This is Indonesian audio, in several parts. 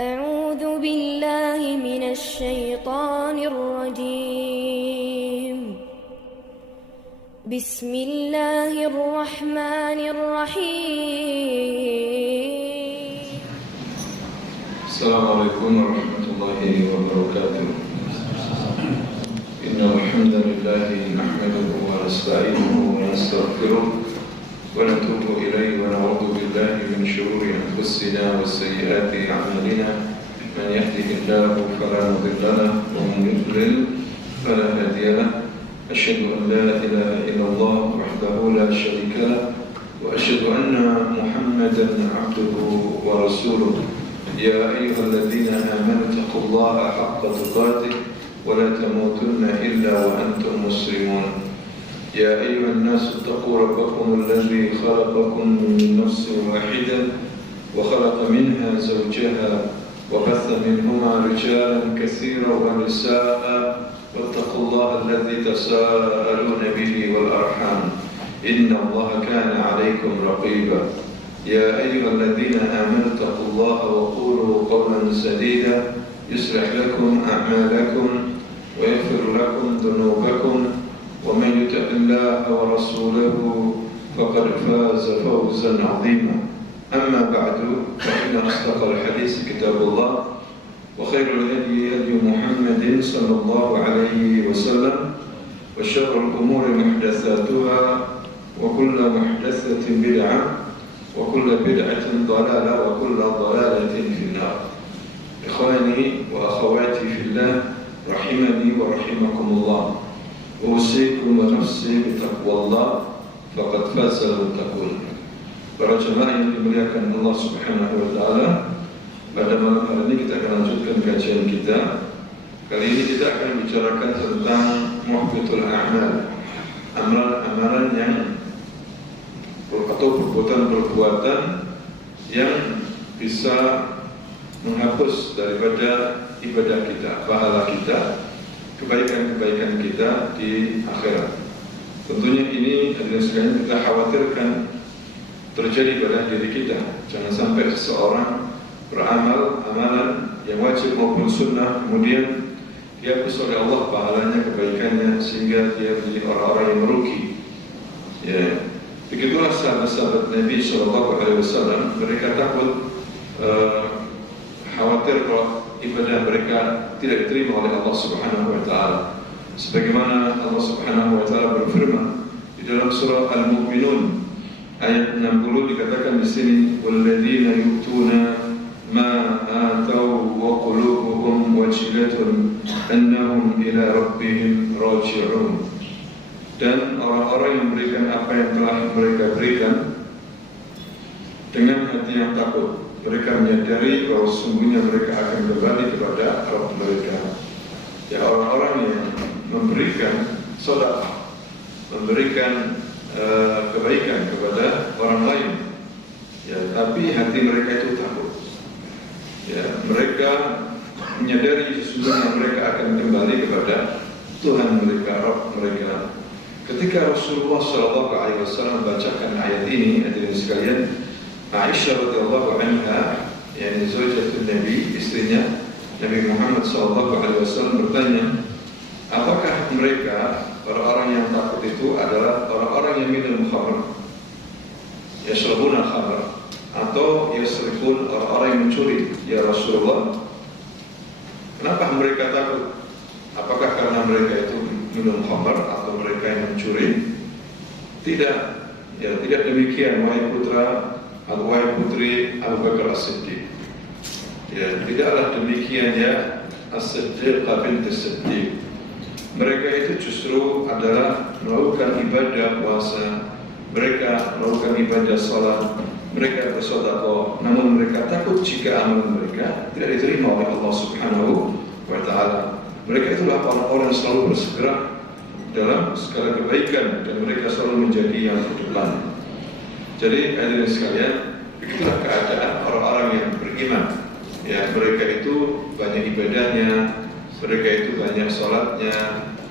أعوذ بالله من الشيطان الرجيم بسم الله الرحمن الرحيم السلام عليكم ورحمة الله وبركاته. إن الحمد لله نحمده ونستعينه ونستغفره ونتوب إليه ونعوذ بالله من شرور أنفسنا وسيئات أعمالنا. من يهده الله فلا مضل له ومن يضلل فلا هادي له. أشهد أن لا إله إلا الله وحده لا شريك له وأشهد أن محمدا عبده ورسوله. يا أيها الذين آمنوا اتقوا الله حق تقاته ولا تموتن إلا وأنتم مسلمون. يا أيها الناس اتقوا ربكم الذي خلقكم من نفس واحدة وخلق منها زوجها وبث منهما رجالا كثيرا ونساء واتقوا الله الذي تساءلون به والأرحام إن الله كان عليكم رقيبا. يا أيها الذين آمنوا اتقوا الله وقولوا قولا سديدا يصلح لكم أعمالكم ويغفر لكم ذنوبكم ومن يطع الله ورسوله فقد فاز فوزا عظيما. أما بعد فإن أصدق الحديث كتاب الله وخير الهدي هدي محمد صلى الله عليه وسلم وشر الأمور محدثاتها وكل محدثة بدعة وكل بدعة ضلالة وكل ضلالة في النار. إخواني وأخواتي في الله رحمني ورحمكم الله. أوصيكم ونفسي بتقوى الله فقد فاز المتقون. Para jemaah yang dimuliakan Allah Subhanahu wa taala, pada malam hari ini kita akan lanjutkan kajian kita. Kali ini kita akan bicarakan tentang muhbitul a'mal, amalan-amalan yang atau perbuatan-perbuatan yang bisa menghapus daripada ibadah kita, pahala kita, kebaikan-kebaikan kita di akhirat. Tentunya ini adalah sekalian kita khawatirkan terjadi pada diri kita. Jangan sampai seseorang beramal amalan yang wajib maupun sunnah, kemudian dihapus oleh Allah pahalanya, kebaikannya, sehingga dia menjadi orang-orang yang merugi. Ya, begitulah sahabat-sahabat Nabi SAW. Mereka takut, khawatir kalau ibadah mereka tidak diterima oleh Allah Subhanahu wa taala. Sebagaimana Allah Subhanahu wa taala berfirman di dalam surah Al-Mu'minun ayat 60 dikatakan di sini, walladzina yu'tuna ma atau wa qulubuhum wajilatun annahum ila rabbihim raji'un. Dan orang-orang yang memberikan apa yang telah mereka berikan dengan hati yang takut. Mereka menyadari bahwa sesungguhnya mereka akan kembali kepada Rabb mereka. Ya, orang-orang yang memberikan sedekah, memberikan kebaikan kepada orang lain, ya, tapi hati mereka itu takut. Ya, mereka menyadari sesungguhnya mereka akan kembali kepada Tuhan mereka, Rabb mereka. Ketika Rasulullah SAW membacakan ayat ini, hadirin sekalian, Aisyah radhiyallahu anha, yakni zaujatun Nabi, istrinya Nabi Muhammad SAW, bertanya, apakah mereka orang-orang yang takut itu adalah orang-orang yang minum khamr, yashrabuna khamr, atau yasrifun, orang-orang yang mencuri? Ya Rasulullah, kenapa mereka takut? Apakah karena mereka itu minum khamr atau mereka yang mencuri? Tidak, ya tidak demikian, wahai putra wahai putri Abu Bakar As-Siddiq. Ya, tidaklah demikian ya As-Siddiqah binti As-Siddiq. Mereka itu justru adalah melakukan ibadah puasa, mereka melakukan ibadah salat, mereka bersedekah, namun mereka takut jika amal mereka tidak diterima oleh Allah Subhanahu wa taala. Mereka itulah orang-orang yang selalu bersegera dalam segala kebaikan dan mereka selalu menjadi yang terdepan. Jadi hadirin sekalian, begitulah keadaan orang-orang yang beriman. Ya, mereka itu banyak ibadahnya, mereka itu banyak salatnya,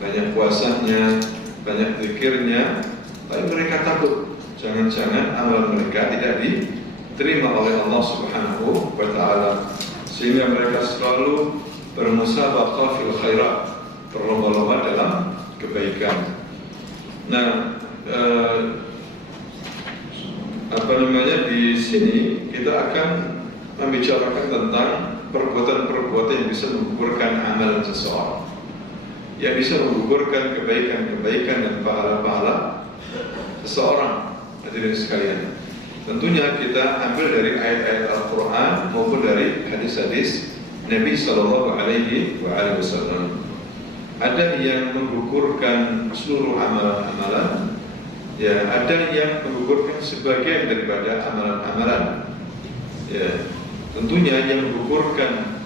banyak puasanya, banyak zikirnya, tapi mereka takut jangan-jangan amalan mereka tidak diterima oleh Allah Subhanahu wa taala. sehingga mereka selalu bermusabaqah fil khairat, berlomba-lomba dalam kebaikan. Nah, di sini kita akan membicarakan tentang perbuatan-perbuatan yang bisa menggugurkan amalan seseorang, yang bisa menggugurkan kebaikan-kebaikan dan pahala-pahala seseorang. Hadirin sekalian, tentunya kita ambil dari ayat-ayat Al-Quran maupun dari hadis-hadis Nabi Sallallahu Alaihi Wasallam. Ada yang menggugurkan seluruh amalan-amalan, ya, ada yang menggugurkan sebagian daripada amalan-amalan. Ya, tentunya yang menggugurkan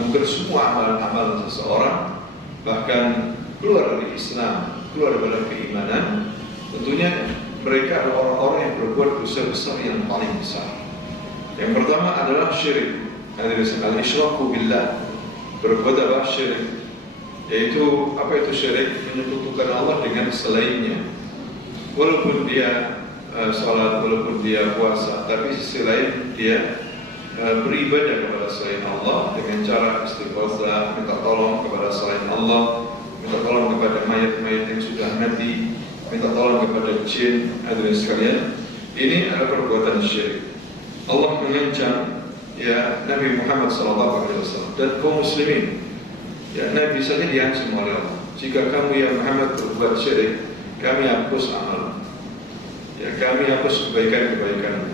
hampir semua amalan-amalan seseorang, bahkan keluar dari Islam, keluar dari keimanan, tentunya mereka adalah orang-orang yang berbuat dosa besar yang paling besar. Yang pertama adalah syirik, al-isyraku billah, berbuat apa? Syirik. Yaitu, apa itu syirik? Menyekutukan Allah dengan selainnya. Walaupun dia salat, walaupun dia puasa, tapi sisi lain dia beribadah kepada selain Allah dengan cara istighatsah, minta tolong kepada selain Allah, minta tolong kepada mayat-mayat yang sudah mati, minta tolong kepada jin. Hadirin sekalian, ini adalah perbuatan syirik. Allah mengancam, ya, Nabi Muhammad SAW dan kaum muslimin. Ya, Nabi saja diancam oleh Allah. Jika kamu ya Muhammad berbuat syirik, kami hapus amal. Ya, kami hapus kebaikan-kebaikan.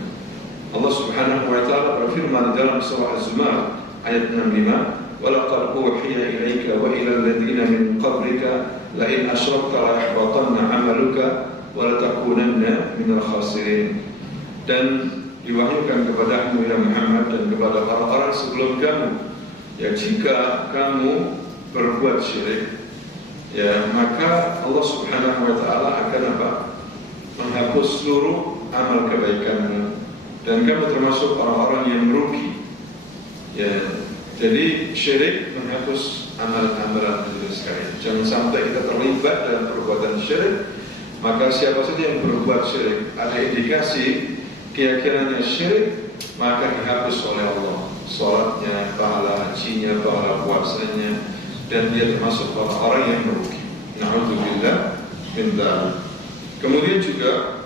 Allah Subhanahu wa taala berfirman dalam surah Az-Zumar ayat 65, "Wa laqad uhiya ilaika wa ila alladziina min qablika la in asyrakta la yahbatanna 'amaluka wa la takunanna minal khasirin." Dan diwahyukan kepadamu ya Muhammad dan kepada orang-orang sebelum kamu, ya, jika kamu berbuat syirik, ya, maka Allah Subhanahu wa taala akan apa? Menghapus seluruh amal kebaikanmu dan kamu termasuk orang-orang yang merugi. Ya, jadi syirik menghapus amal-amalan itu sekalian. Jangan sampai kita terlibat dalam perbuatan syirik. Maka siapa saja yang berbuat syirik, ada indikasi keyakinannya syirik, maka dihapus oleh Allah salatnya, pahala hajinya, pahala puasanya, dan dia termasuk orang-orang yang merugi. Na'udzubillah min dzalik. Kemudian juga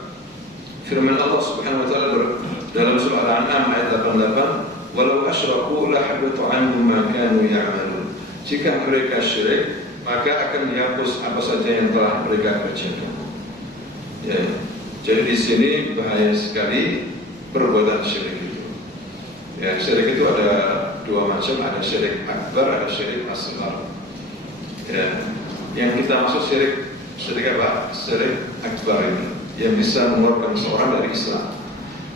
firman Allah Subhanahu wa taala dalam surah Al-An'am ayat 88, "Walau asyraku la habita 'anhum ma kanu ya'malun." Jika mereka syirik, maka akan dihapus apa saja yang telah mereka kerjakan. Ya. Jadi di sini bahaya sekali perbuatan syirik itu. Ya, syirik itu ada dua macam, ada syirik akbar, ada syirik asghar. Ya, yang kita maksud syirik apa? Syirik akbar ini yang bisa mengeluarkan seorang dari Islam.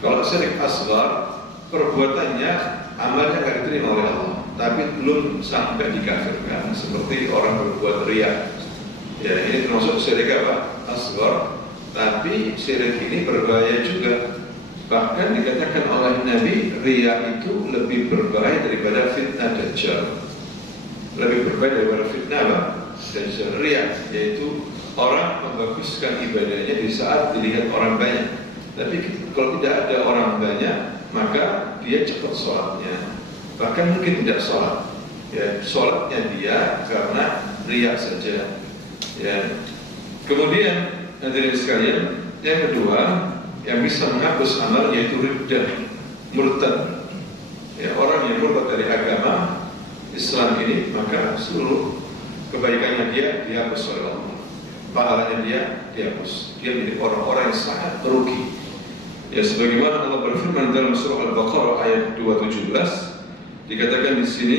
Kalau syirik asghar, perbuatannya, amalnya tidak diterima oleh Allah, tapi belum sampai dikafirkan, seperti orang berbuat riya. Ya, ini termasuk syirik apa? Asghar. Tapi syirik ini berbahaya juga. Bahkan dikatakan oleh Nabi, riya itu lebih berbahaya daripada fitnah dajjal. Lebih berbahaya daripada fitnah dajjal. Riya, yaitu orang membaguskan ibadahnya di saat dilihat orang banyak. Tapi kalau tidak ada orang banyak, maka dia cepat sholatnya. Bahkan mungkin tidak sholat. Ya, sholatnya dia karena riya saja. Ya. Kemudian hadirin sekalian, yang kedua yang bisa menghapus amal yaitu riddah, murtad. Ya, orang yang murtad dari agama Islam ini, maka seluruh kebaikannya dia dihapus oleh Allah, pahalanya dia dihapus. Dia menjadi orang-orang yang sangat merugi. Ya, sebagaimana Allah berfirman dalam surah Al-Baqarah ayat 217, dikatakan di sini,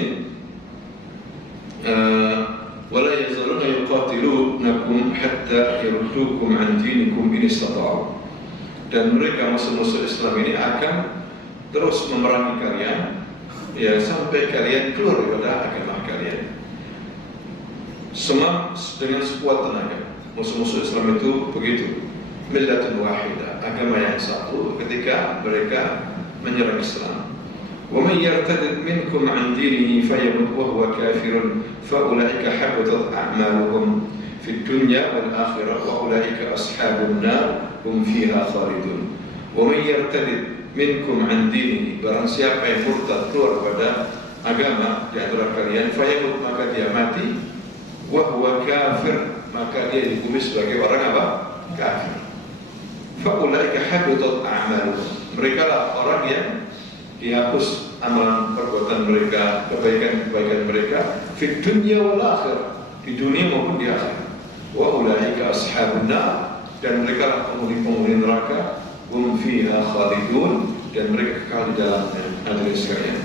wala yazaluna yuqatilunakum hatta yaruddukum an dinikum in istata'u. Dan mereka musuh-musuh Islam ini akan terus memerangi kalian, ya, sampai kalian keluar daripada agama kalian. Semua dengan sekuat tenaga. Musuh-musuh Islam itu begitu. Millatun wahidah, agama yang satu ketika mereka menyerang Islam. وَمَنْ يَرْتَدِدْ مِنْكُمْ عَنْ دِينِهِ فَيَمُتْ وَهُوَ كَافِرٌ فَأُولَئِكَ حَبِطَتْ أَعْمَالُهُمْ فِي الدُّنْيَا وَالْآخِرَةِ وَأُولَئِكَ أَصْحَابُ النَّارِ هُمْ فِيهَا خَالِدُونَ. وَمَنْ يَرْتَدِدْ minkum an dinihi, barang siapa yang murtad keluar pada agama di antara kalian, fayamut, maka dia mati, wa huwa kafir, maka dia dihukum sebagai orang apa? Kafir. Fa ulaika habitat a'maluhum, mereka lah orang yang dihapus amalan perbuatan mereka, kebaikan-kebaikan mereka, fid dunya wal akhirah, di dunia maupun di akhirat. Wa ulaika ashabun nar, dan mereka lah penghuni neraka, hum fiha khalidun, dan mereka kekal di dalamnya. Hadirin sekalian,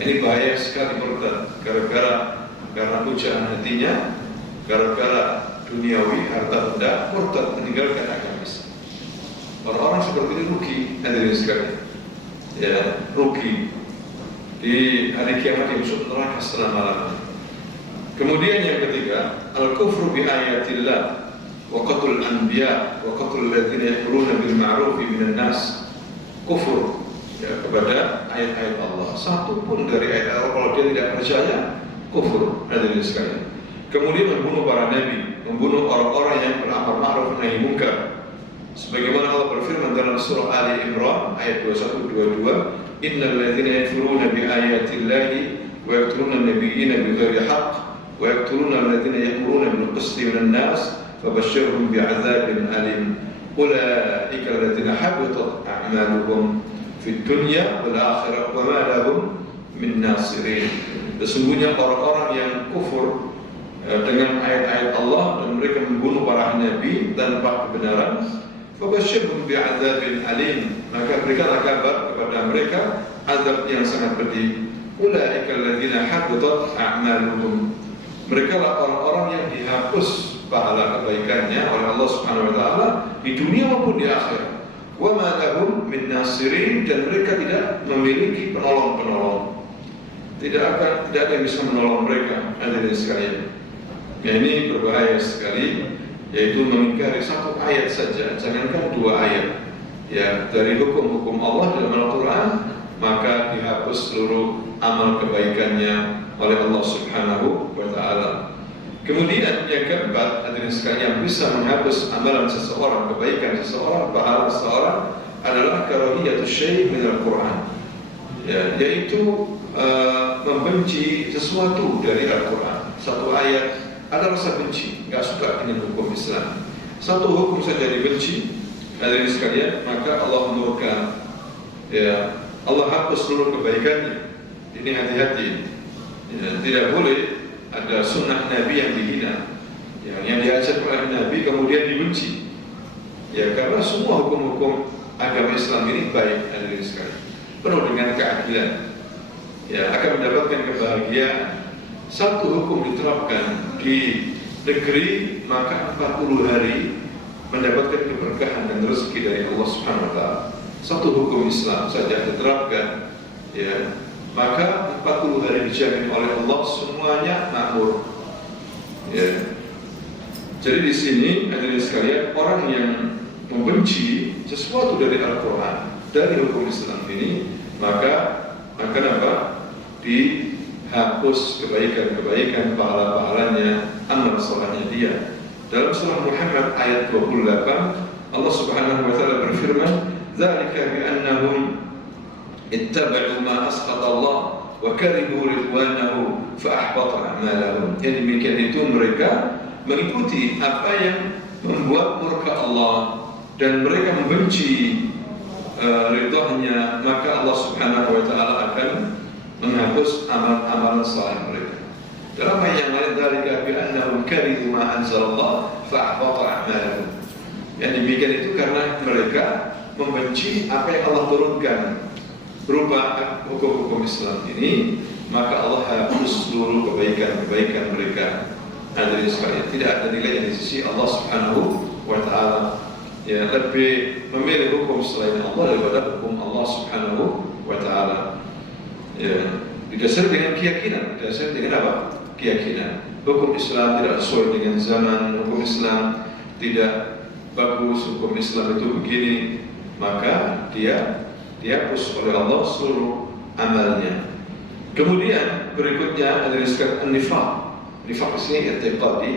ini bahaya sekali murtad, karena ucapan hatinya, gara-gara duniawi, harta benda, murtad meninggalkan agama Islam. Orang-orang seperti ini rugi, hadirin sekalian. Ya, rugi di hari kiamat yang masuk neraka selama-lamanya. Kemudian yang ketiga, al-kufru bi ayatillah wa qatlul anbiya wa qatlul ladzina ya'muruna bil ma'ruf minan nas. Kufur ya kepada ayat-ayat Allah. Satu pun dari ayat Allah kalau dia tidak percaya, kufur, hadirin sekalian. Kemudian membunuh para nabi, membunuh orang-orang yang beramar ma'ruf nahi munkar. Sebagaimana Allah berfirman dalam surah Ali Imran ayat 21-22, innal ladzina yakfuruna bi ayatillahi wa yaqtuluna an-nabiyyina bighairi haqq wa yaqtuluna alladhina ya'muruna bil qisti minan nas fabashshirhum bi'adzabin alim. Ulaika alladzina habitat a'maluhum fid dunya wal akhirah wa ma lahum min nasirin. Sesungguhnya orang-orang yang kufur dengan ayat-ayat Allah dan mereka membunuh para nabi tanpa kebenaran, fabashshirhum bi'adzabin alim, maka berikanlah kabar kepada mereka azab yang sangat pedih. Ulaika alladzina habitat a'maluhum, mereka lah orang-orang yang dihapus pahala kebaikannya oleh Allah Subhanahu wa taala di dunia maupun di akhirat. Wa ma lahum min nasirin, dan mereka tidak memiliki penolong-penolong. Tidak ada yang bisa menolong mereka, hadirin sekalian. Ya, ini berbahaya sekali, yaitu mengingkari satu ayat saja, jangankan dua ayat ya dari hukum-hukum Allah dalam Al-Quran, maka dihapus seluruh amal kebaikannya oleh Allah Subhanahu wa ta'ala. Kemudian yang keempat, hadirin sekalian, yang bisa menghapus amalan seseorang, kebaikan seseorang, pahala seseorang adalah karahiyatus syai' min Al-Quran ya, yaitu membenci sesuatu dari Al-Quran. Satu ayat ada rasa benci, nggak suka dengan hukum Islam, satu hukum saja dibenci, hadirin sekalian, maka Allah murka ya, Allah hapus seluruh kebaikannya. Ini hati-hati ya, tidak boleh ada sunnah Nabi yang dihina ya, yang diajar oleh Nabi kemudian dibenci ya, karena semua hukum-hukum agama Islam ini baik, hadirin sekalian, penuh dengan keadilan ya, akan mendapatkan kebahagiaan. Satu hukum diterapkan di negeri, maka 40 hari mendapatkan keberkahan dan rezeki dari Allah Subhanahu wa ta'ala. Satu hukum Islam saja diterapkan ya, maka 40 hari dijamin oleh Allah, semuanya makmur ya. Jadi di sini hadirin sekalian, orang yang membenci sesuatu dari Al-Quran, dari hukum Islam ini, maka akan apa? Dihapus kebaikan-kebaikan, pahala-pahalanya, amal solehnya dia. Dalam surah Muhammad ayat 28, Allah Subhanahu wa ta'ala berfirman, dzalika bi annahum ittaba'u ma asqata Allah wa karihu ridwanahu fa ahbata a'malahum. Yang demikian itu mereka mengikuti apa yang membuat murka Allah dan mereka membenci ridhonya, maka Allah Subhanahu wa ta'ala akan menghapus amalan saleh mereka. Dalam ayat yang lain, dzalika bi annahum karihu ma anzalallah fa ahbata a'malahum. Yang demikian itu karena mereka membenci apa yang Allah turunkan berupa hukum-hukum Islam ini, maka Allah hapus seluruh kebaikan-kebaikan mereka. Hadirin sekalian, tidak ada nilainya di sisi Allah Subhanahu wa ta'ala ya, lebih memilih hukum selain Allah daripada hukum Allah Subhanahu wa ta'ala ya. Didasar dengan keyakinan, didasar dengan apa? Keyakinan. Hukum Islam tidak sesuai dengan zaman, hukum Islam tidak bagus, hukum Islam itu begini, maka dia dihapus oleh Allah seluruh amalnya. Kemudian berikutnya ada nifaq. Nifaq ini i'tiqadi,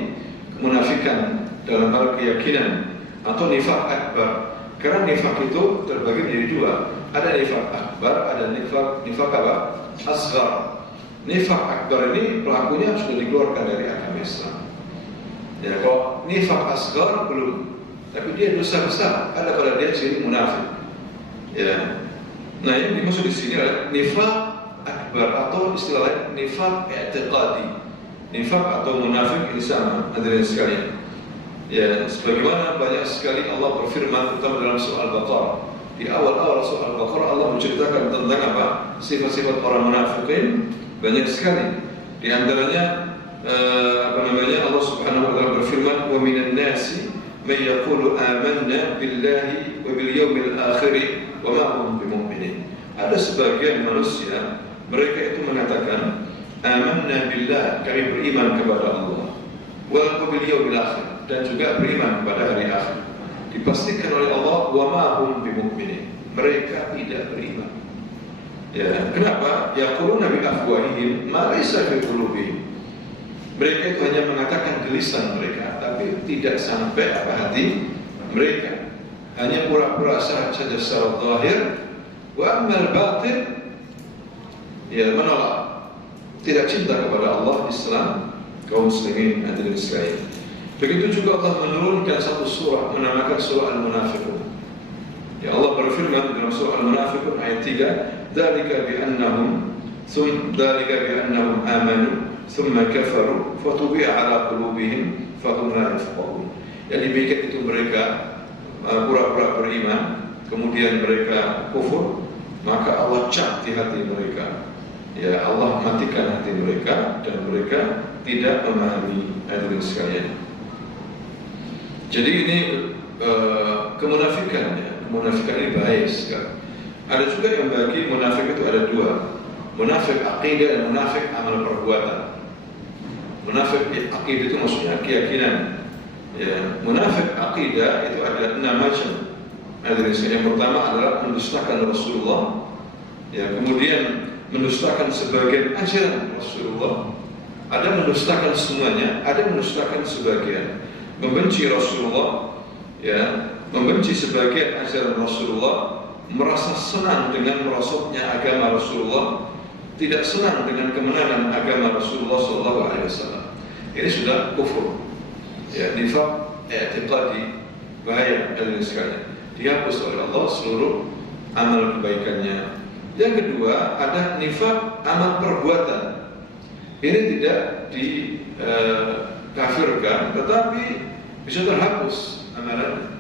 kemunafikan dalam hal keyakinan, atau nifaq akbar, Karena nifak itu terbagi menjadi dua. Ada nifak akbar, ada nifak apa? Asghar. Nifak akbar ini pelakunya sudah dikeluarkan dari agama Islam. Ya, kalau nifak asghar belum, tapi dia dosa besar. Ada pada dia sini munafik. Ya. Nah, yang dimaksud di sini adalah nifak akbar atau istilah lain nifak i'tiqadi. Nifak atau munafik ini sama, hadirin sekalian. Ya, sebagaimana banyak sekali Allah berfirman terutama dalam surah Al-Baqarah. Di awal-awal surah Al-Baqarah Allah menceritakan tentang apa? Sifat-sifat orang munafikin banyak sekali. Di antaranya Allah Subhanahu wa taala berfirman, "Wa minan nasi man yaqulu amanna billahi wa bil yawmil akhir wa ma hum bimu'minin." Ada sebagian manusia mereka itu mengatakan amanna billah, kami beriman kepada Allah, wa bil yawmil akhir, dan juga beriman kepada hari akhir. Dipastikan oleh Allah wa ma hum bimu'minin, mereka tidak beriman. Ya, kenapa? Yaquluna bi afwahihim ma laysa fi qulubihim. Mereka itu hanya mengatakan di lisan mereka, tapi tidak sampai apa hati mereka. Hanya pura-pura saja secara zahir. Wa ammal batin, ya menolak, tidak cinta kepada Allah, Islam, kaum muslimin, hadirin sekalian. Begitu juga Allah menurunkan satu surah menamakan surah Al-Munafiqun. Ya, Allah berfirman dalam surah Al-Munafiqun ayat 3, "Dzalika bi annahum amanu thumma kafaru fatubi'a 'ala qulubihim fahum la yafqahun." Yang demikian itu mereka pura-pura beriman, kemudian mereka kufur, maka Allah cap di hati mereka. Ya, Allah matikan hati mereka dan mereka tidak memahami, hadirin sekalian. Jadi ini kemunafikan, ya. Kemunafikan ini bahaya sekali. Ada juga yang bagi munafik itu ada dua, munafik aqidah dan munafik amal perbuatan. Munafik aqidah itu maksudnya keyakinan. Ya, munafik aqidah itu ada 6 macam. Yang pertama adalah mendustakan Rasulullah. Ya, kemudian mendustakan sebagian ajaran Rasulullah. Ada mendustakan semuanya, ada mendustakan sebagian. Membenci Rasulullah, ya, membenci sebagian ajaran Rasulullah, merasa senang dengan merosotnya agama Rasulullah, tidak senang dengan kemenangan agama Rasulullah SAW. Ini sudah kufur. Ya, nifaq i'tiqadi, bahaya hadirin sekalian. Dihapus oleh Allah seluruh amal kebaikannya. Yang kedua ada nifaq amal perbuatan. Ini tidak dikafirkan, tetapi bisa terhapus amalannya.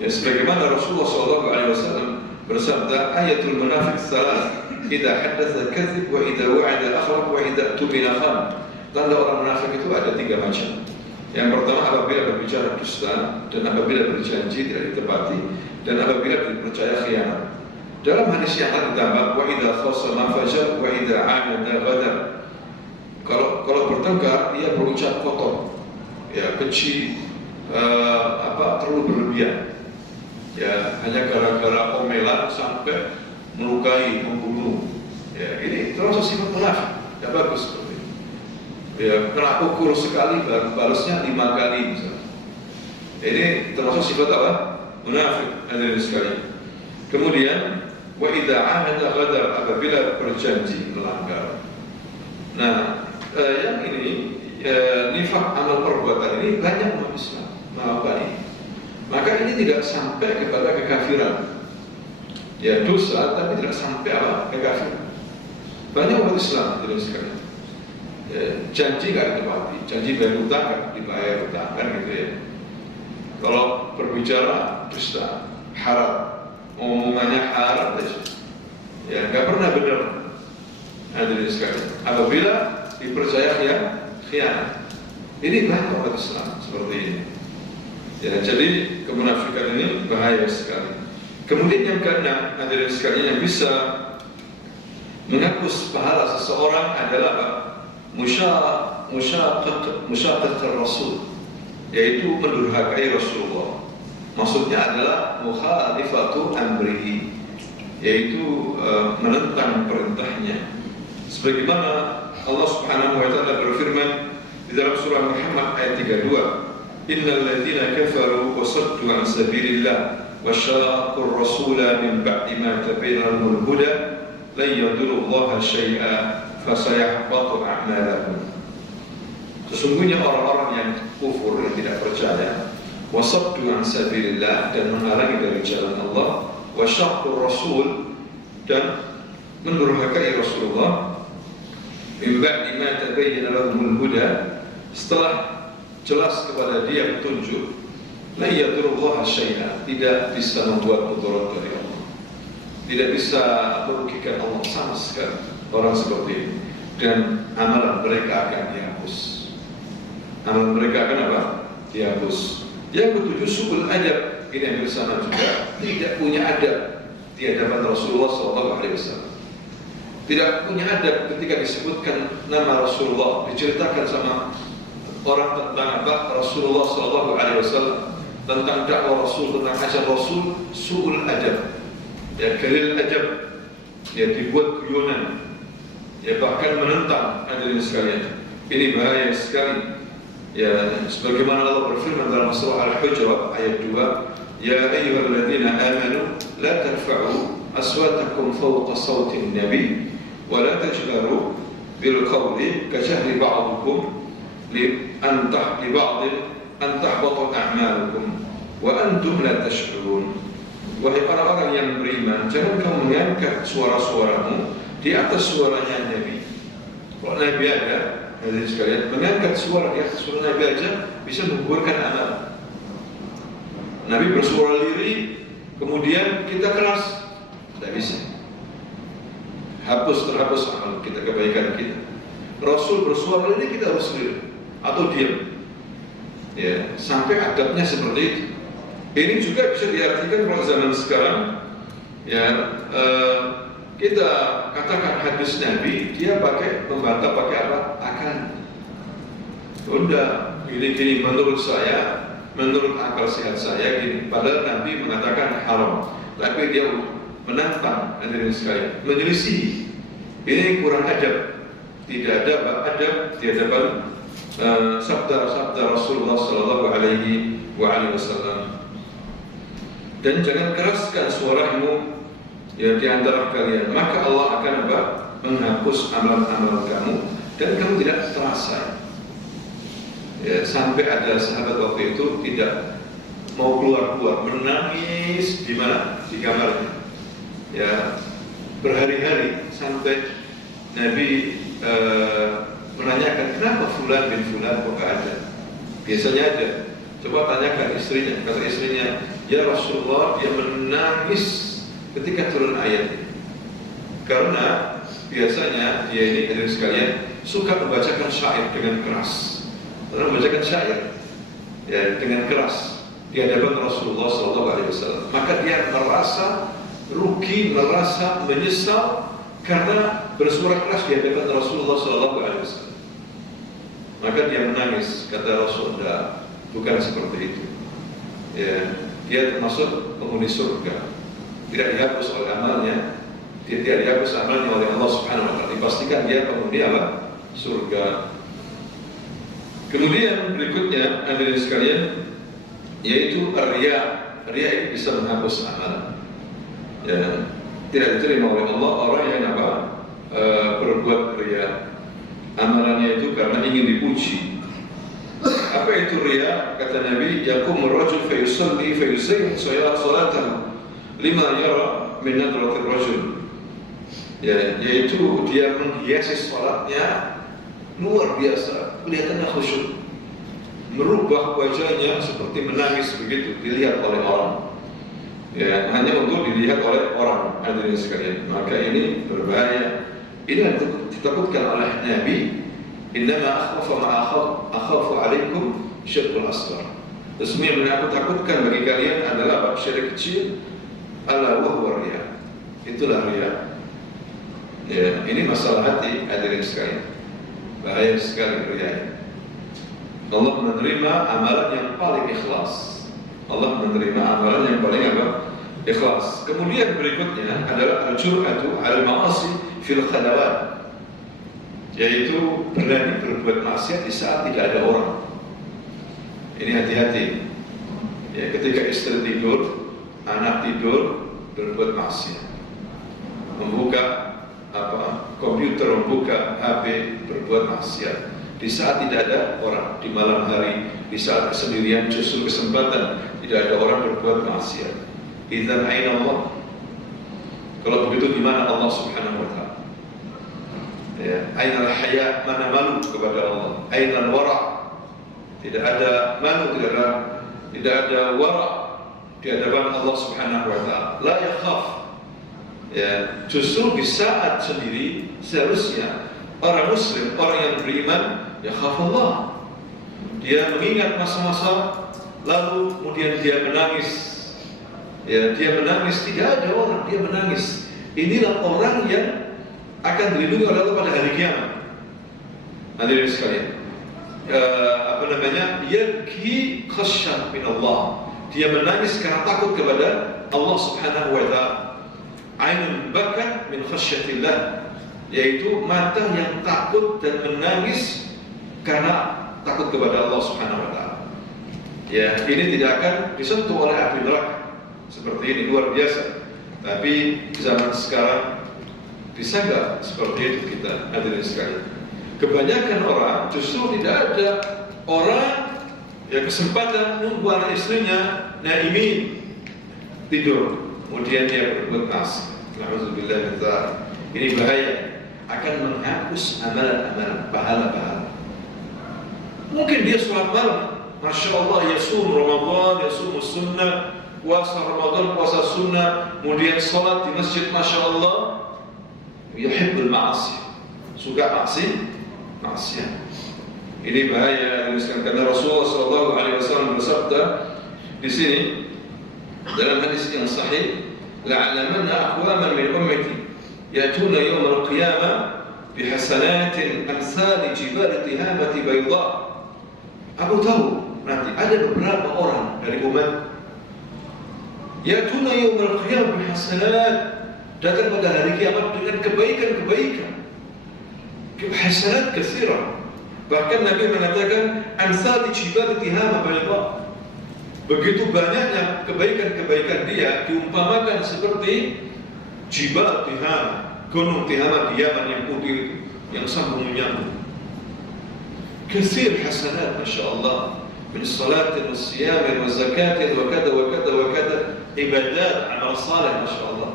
Ya, sebagaimana Rasulullah SAW bersabda, ayatul munafik salat, idza haddatsa kadzib wa idza wa'ada akhlaf wa idza tumina khan. Tanda orang munafik itu ada 3 macam. Yang pertama, apabila berbicara dusta, dan apabila berjanji tidak ditepati, dan apabila dipercaya khianat. Dalam hadis yang lain ditambah, wa idza khasama fajar wa idza 'ahada ghadar. Kalau bertengkar dia berucap kotor, ya, keji, terlalu berlebihan. Ya, hanya gara-gara omelan sampai melukai, membunuh. Ya, ini termasuk sifat munafik. Tidak bagus seperti itu. Ya, kena ukur sekali balasnya 5 kali misalnya. Ini termasuk sifat apa? Munafik, hadirin sekalian. Kemudian wa idza 'ahada ghadar, apabila berjanji melanggar. Nah, yang ini nifaq amal perbuatan ini banyak umat Islam melakukan ini. Maka ini tidak sampai kepada kekafiran. Ya, dosa tapi tidak sampai apa? Kekafiran. Banyak umat Islam hadirin sekalian. Ya, janji nggak ditepati, janji bayar utang nggak dibayar utang, kan gitu ya. Kalau berbicara dusta, haram, omongannya haram aja. Ya, nggak pernah benar. Hadirin sekalian. Apabila dipercaya khianat. Ini banyak umat Islam seperti ini. Ya, jadi kemunafikan ini bahaya sekali. Kemudian yang keenam, hadirin sekalian, yang bisa menghapus pahala seseorang adalah apa? Musyaqat Rasul, yaitu mendurhakai Rasulullah. Maksudnya adalah mukhalifatu amrihi, yaitu menentang perintahnya. Sebagaimana Allah Subhanahu wa taala berfirman di dalam surah Muhammad ayat 32, "Innal ladzina kafaru wa saddu an sabilillah وشاقوا الرسول من بعد ما تبين لهم الهدى لن يضروا الله شيئا فسيحبط أعمالهم. Sesungguhnya orang-orang yang kufur, yang tidak percaya, wasaddu an sabilillah, dan menghalangi dari jalan Allah, wasyaqqur rasul, dan mendurhakai Rasulullah, min ba'di ma tabayyana lahumul huda, setelah jelas kepada dia petunjuk, la yadurrullaha syai'a, tidak bisa membuat mudarat dari Allah, tidak bisa merugikan Allah sama sekali orang seperti ini, dan amalan mereka akan dihapus. Amalan mereka akan apa? Dihapus. Yang ketujuh, su'ul adab. Ini yang bersama juga, tidak punya adab di hadapan Rasulullah SAW. Tidak punya adab ketika disebutkan nama Rasulullah, diceritakan sama orang tentang apa? Rasulullah SAW, tentang dakwah Rasul, tentang ajar Rasul, su'ul adab. Ya, galil adab. Ya, dibuat guyonan. Ya, bahkan menentang. Hadirin sekalian, ini bahaya sekali. Ya, sebagaimana Allah berfirman dalam surah Al-Hujurat ayat 2, ya ayyuhalladzina amanu la tarfa'u aswatakum fawqa sawtin nabi wa la tajharu bil qawli kajahri ba'dikum li ba'din an tahbata a'malukum wa antum la tash'urun. Wahai orang-orang yang beriman, jangan kamu mengangkat suara-suaramu di atas suaranya Nabi. Kalau Nabi ada, hadirin sekalian, mengangkat suara di atas suara Nabi aja bisa menggugurkan amal. Nabi bersuara lirih, kemudian kita keras, tidak bisa. Terhapus amal kita, kebaikan kita. Rasul bersuara lirih, kita harus lirih atau diam. Ya, sampai adabnya seperti itu. Ini juga bisa diartikan kalau zaman sekarang, ya, kita katakan hadis Nabi, dia membantah pakai apa? Akal. Udah, gini menurut saya, menurut akal sehat saya gini. Padahal Nabi mengatakan haram, tapi dia menantang, hadirin sekalian, menyelisihi. Ini kurang adab. Tidak ada adab di hadapan sabda Rasulullah SAW. Dan jangan keraskan suaramu ya di antara kalian, maka Allah akan apa? Menghapus amalan-amalan kamu dan kamu tidak terasa. Ya, sampai ada sahabat waktu itu tidak mau keluar, menangis di mana? Di kamarnya. Ya, berhari-hari sampai Nabi menanyakan kenapa fulan bin fulan kok gak ada? Biasanya ada. Coba tanyakan istrinya. Kata istrinya, ya Rasulullah, dia menangis ketika turun ayat. Karena biasanya dia ini, hadirin sekalian, suka membacakan syair dengan keras. Karena membacakan syair ya dengan keras di hadapan Rasulullah SAW. Maka dia merasa rugi, merasa menyesal karena bersuara keras di hadapan Rasulullah SAW. Maka dia menangis. Kata Rasulullah, bukan seperti itu. Ya, dia termasuk penghuni surga. Tidak dihapus oleh amalnya, tidak dihapus amalnya oleh Allah Subhanahu wa taala. Dipastikan dia penghuni apa? Surga. Kemudian berikutnya, hadirin sekalian, yaitu riya. Riya ini bisa menghapus amalan. Ya, tidak diterima oleh Allah orang yang apa? Berbuat riya. Amalannya itu karena ingin dipuji. Apa itu riya? Kata Nabi, yaqumur rajul fa yusalli fa yusayyin salatahu lima yara min nadratir rajul. Ya, yaitu dia menghiasi salatnya luar biasa, kelihatannya khusyuk, merubah wajahnya seperti menangis begitu dilihat oleh orang. Ya, hanya untuk dilihat oleh orang, hadirin sekalian. Maka ini berbahaya. Ini yang ditakutkan oleh Nabi. Innama akhafu alaikum syirkul asghar. Sesungguhnya yang aku takutkan bagi kalian adalah syirik kecil, ala wa huwa riya. Itulah riya. Ya, ini masalah hati, hadirin sekalian. Bahaya sekali riya. Allah menerima amalan yang paling ikhlas. Allah menerima amalan yang paling apa? Ikhlas. Kemudian berikutnya adalah al-jur'atu 'ala al-ma'asi fil khadawat. Yaitu berani berbuat maksiat di saat tidak ada orang. Ini hati-hati. Ya, ketika istri tidur, anak tidur berbuat maksiat, membuka komputer, membuka HP berbuat maksiat. Di saat tidak ada orang, di malam hari, di saat kesendirian, justru kesempatan tidak ada orang berbuat maksiat. Idzan aina Allah? Kalau begitu di mana Allah Subhanahu wa taala? Ya, ainal haya, mana malu kepada Allah? Ainal wara? Tidak ada malu, tidak ada wara di hadapan Allah Subhanahu wa taala. La yakhaf. Ya, justru di saat sendiri seharusnya orang muslim, orang yang beriman, yakhaf Allah. Dia mengingat masa-masa lalu, kemudian dia menangis. Ya, dia menangis, tidak ada orang, dia menangis. Inilah orang yang akan dilindungi oleh Allah pada hari kiamat. Hadirin sekalian, yabki khasyah min Allah. Dia menangis karena takut kepada Allah Subhanahu wa taala. Ainun bakat min khasyatillah, yaitu mata yang takut dan menangis karena takut kepada Allah Subhanahu wa taala. Ya, ini tidak akan disentuh oleh api neraka. Seperti ini luar biasa. Tapi zaman sekarang bisa nggak seperti itu kita? Hadirin sekalian, kebanyakan orang justru tidak ada orang yang kesempatan nunggu anak istrinya naimin tidur, kemudian dia berbuat maksiat. Alhamdulillah, ini bahaya, akan menghapus amalan-amalan, pahala-pahala. Mungkin dia sholat malam, masya Allah, yasum Ramadan, yasum sunnah, puasa Ramadan, puasa sunnah, kemudian sholat di masjid, masya Allah, yuhibbul ma'asi, suka maksiat. Ini bahaya, karena Rasulullah SAW bersabda di sini dalam hadis yang sahih, la'alamanna aqwaman min ummati ya'tuna yawmal qiyamah bihasanatin amsali jibal tihamati bayda. Aku tahu nanti ada beberapa orang dari umat ya'tuna yawmal qiyamah bihasanat, datang pada hari kiamat dengan kebaikan-kebaikan, hasanat katsirah. Bahkan Nabi mengatakan amsali jibal tihamati bayda. Begitu banyaknya kebaikan-kebaikan dia diumpamakan seperti Jibal Tihama, gunung Tihama di Yaman yang putih, yang sambung menyambung. Katsir hasanat, masya Allah, min salatin wa siyamin wa zakatin wa kada wa kada wa kada, ibadat, amal salih, masya Allah.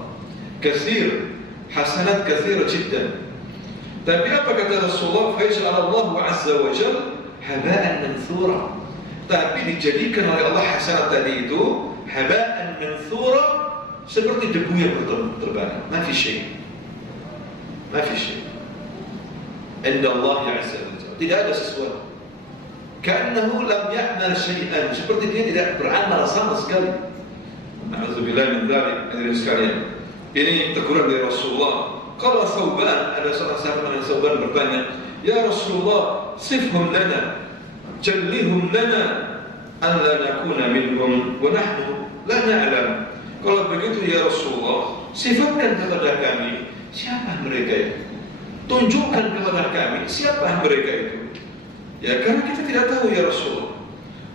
Katsir hasanat, katsir jiddan. Tapi apa kata Rasulullah? Faj'al Allah azza wa jalla haba'an manthura. Tapi dijadikan oleh Allah hasanat tadi itu haba'an manthura, seperti debu yang terbanyak. Ma fi syai'. Inda Allah azza wa jalla. Tidak ada sesuatu. Ka'annahu lam ya'mal syai'an, seperti dia tidak beramal sama sekali. Na'udzubillah min dzalik. Hadirin sekalian, ini teguran dari Rasulullah. Qala Thawban, ada seorang sahabat yang Thawban bertanya, "Ya Rasulullah, sifhum lana, jallihum lana, an la nakuna minhum wa nahnu la na'lam." Kalau begitu ya Rasulullah, sifatkan kepada kami siapa mereka itu. Tunjukkan kepada kami siapa mereka itu. Ya, karena kita tidak tahu ya Rasulullah.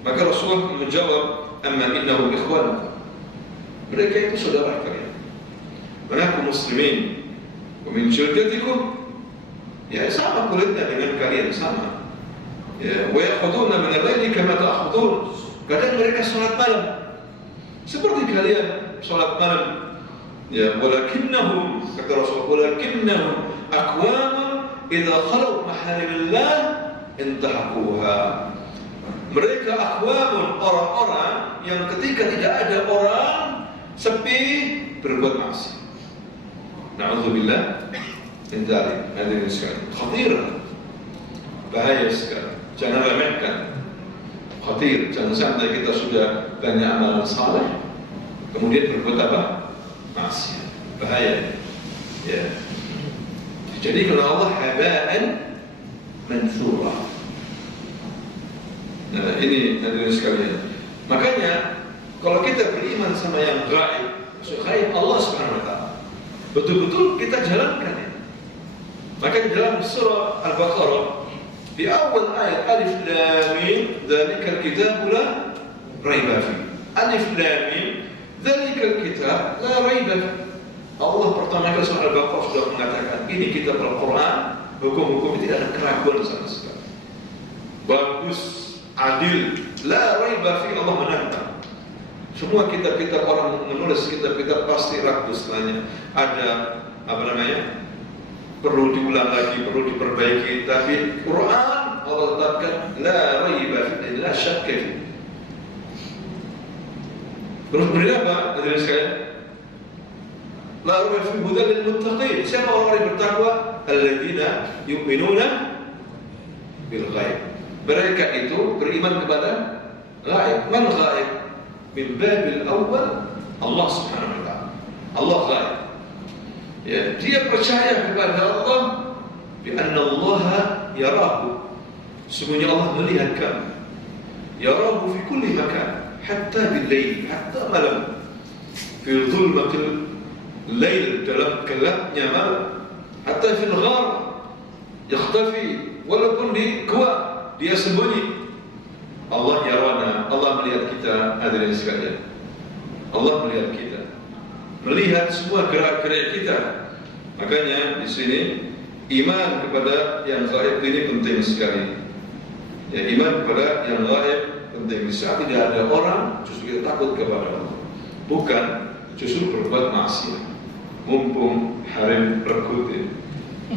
Maka Rasulullah menjawab, "Amma innahum ikhwanukum." Mereka itu saudara kalian. Manakum muslimin. Wa min jildatikum. Ya, sama kulitnya dengan kalian, sama. Ya, wa yaquduna min al-laili kama ta'khudun. Kadang mereka salat malam seperti kalian salat malam. Ya, walakinnahum, kata Rasul, walakinnahum aqwamun idza khalu maharimillah intahaquha. Mereka aqwamun, orang-orang yang ketika tidak ada orang, sepi, berbuat maksiat. Na'udzubillah min dzalik. Hadirin sekalian, khatir, bahaya sekali. Jangan remehkan. Khatir, jangan sampai kita sudah banyak amalan saleh kemudian berbuat apa? Maksiat. Bahaya. Ya. Jadi kalau Allah haba'an manthura. Nah, ini hadirin sekalian. Makanya kalau kita beriman sama yang gaib, gaib Allah Subhanahu wa taala, betul-betul kita jalankan ya. Maka di dalam surah Al-Baqarah di awal ayat Alif Lam Mim, dzalikal kitabu la raiba fi. Alif Lam Mim, dzalikal kitab la raiba. Allah pertama kali surah Al-Baqarah sudah mengatakan ini kitab Al-Quran, hukum-hukum tidak ada keraguan sama sekali. Bagus, adil, la raiba fi, Allah menantang. Semua kitab-kitab orang menulis kitab-kitab pasti ragu setelahnya. Ada perlu diulang lagi, perlu diperbaiki. Tapi Quran Allah tetapkan la raiba fi, la syakka fi. Terus beri apa? Hadirin sekalian, la raiba fi hudan lil muttaqin. Siapa orang yang bertakwa? Alladzina yu'minuna bil ghaib. Mereka itu beriman kepada ghaib. Man ghaib? Min babil awal Allah subhanahu wa ta'ala. Allah ghaib. Ya, dia percaya kepada Allah bi anna Allah yarahu. Sesungguhnya Allah melihat kamu. Yarahu fi kulli makan, hatta bil-lail, hatta malam. Fi dhulmatil lail, dalam gelapnya malam. Hatta fil ghar yakhtafi, walaupun di gua dia sembunyi. Allah yarana, Allah melihat kita, hadirin sekalian. Allah melihat kita, melihat semua gerak-gerik kita. Makanya di sini iman kepada yang gaib ini penting sekali. Ya, iman kepada yang gaib penting. Di saat tidak ada orang, justru kita takut kepada Allah. Bukan justru berbuat maksiat. Mumpung harim rekut,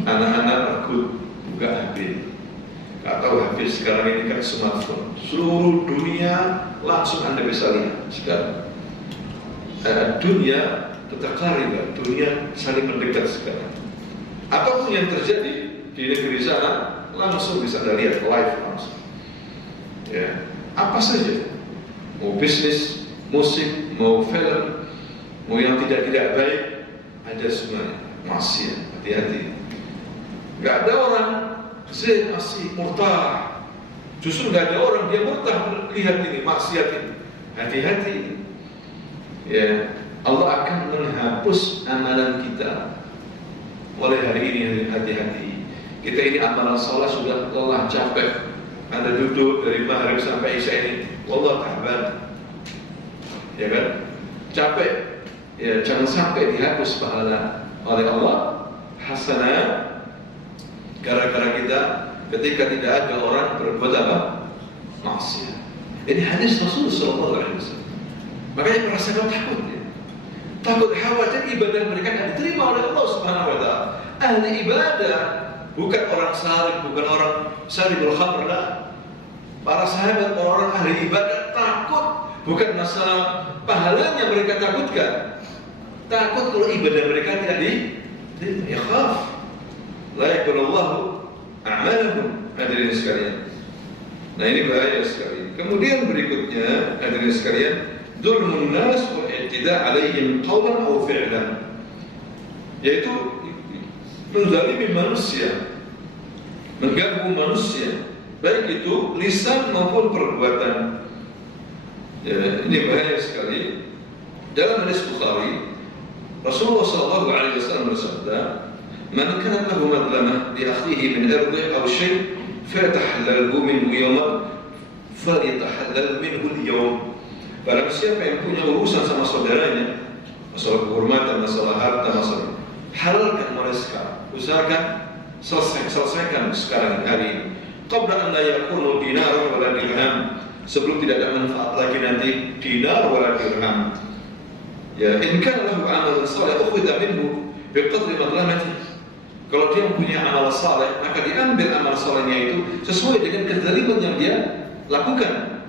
anak-anak rekut buka HP. Atau habis sekarang ini kan smartphone, seluruh dunia langsung Anda bisa lihat sekarang. Dunia tetaqarib, dunia saling mendekat sekarang. Apapun yang terjadi di negeri sana langsung bisa Anda lihat live langsung. Ya, apa saja, mau bisnis, musik, mau film, mau yang tidak baik, ada semuanya. Maksiat, hati-hati. Gak ada orang zin masih murtah. Justru nggak ada orang dia murtah lihat ini maksiat ini. Hati-hati. Ya, Allah akan menghapus amalan kita. Mulai hari ini hati-hati. Kita ini amalan sholat sudah lelah, capek. Anda duduk dari maghrib sampai isya ini, wallah ta'ban. Ya kan? Capek. Ya, jangan sampai dihapus pahala oleh Allah hasanah gara-gara kita ketika tidak ada orang berbuat apa? Maksiat. Ini hadis Rasul sallallahu alaihi wasallam. Makanya merasakan takut ya. Takut khawatir ibadah mereka tidak diterima oleh Allah Subhanahu wa taala. Ahli ibadah bukan orang saleh, bukan orang syaribul khamr lah. Para sahabat orang ahli ibadah takut bukan masalah pahalanya mereka takutkan. Takut kalau ibadah mereka tidak diterima. Ya khaf. La yaqbalullahu a'malahum, hadirin sekalian. Nah, ini bahaya sekali. Kemudian berikutnya, hadirin sekalian, dzulmun nas wa i'tida' 'alaihim qawlan aw fi'lan. Yaitu menzalimi manusia, mengganggu manusia, baik itu lisan maupun perbuatan. Ya, ini bahaya sekali. Dalam hadis Bukhari, Rasulullah sallallahu alaihi wasallam bersabda, "Man kana lahu madlamah li akhihi min irdi aw shay' fatahallalhu minhu yawman falyatahallal minhu al-yawm." Barang siapa yang punya urusan sama saudaranya, masalah kehormatan, masalah harta, masalah, halalkan mulai sekarang. Usahakan selesaikan sekarang hari ini. Qabla an la yakunu dinar wa la dirham, sebelum tidak ada manfaat lagi nanti dinar wa la dirham. Ya, in kana lahu 'amalun salih ukhidha minhu biqadri madlamatihi. Kalau dia mempunyai amal saleh, maka diambil amal salehnya itu sesuai dengan kezaliman yang dia lakukan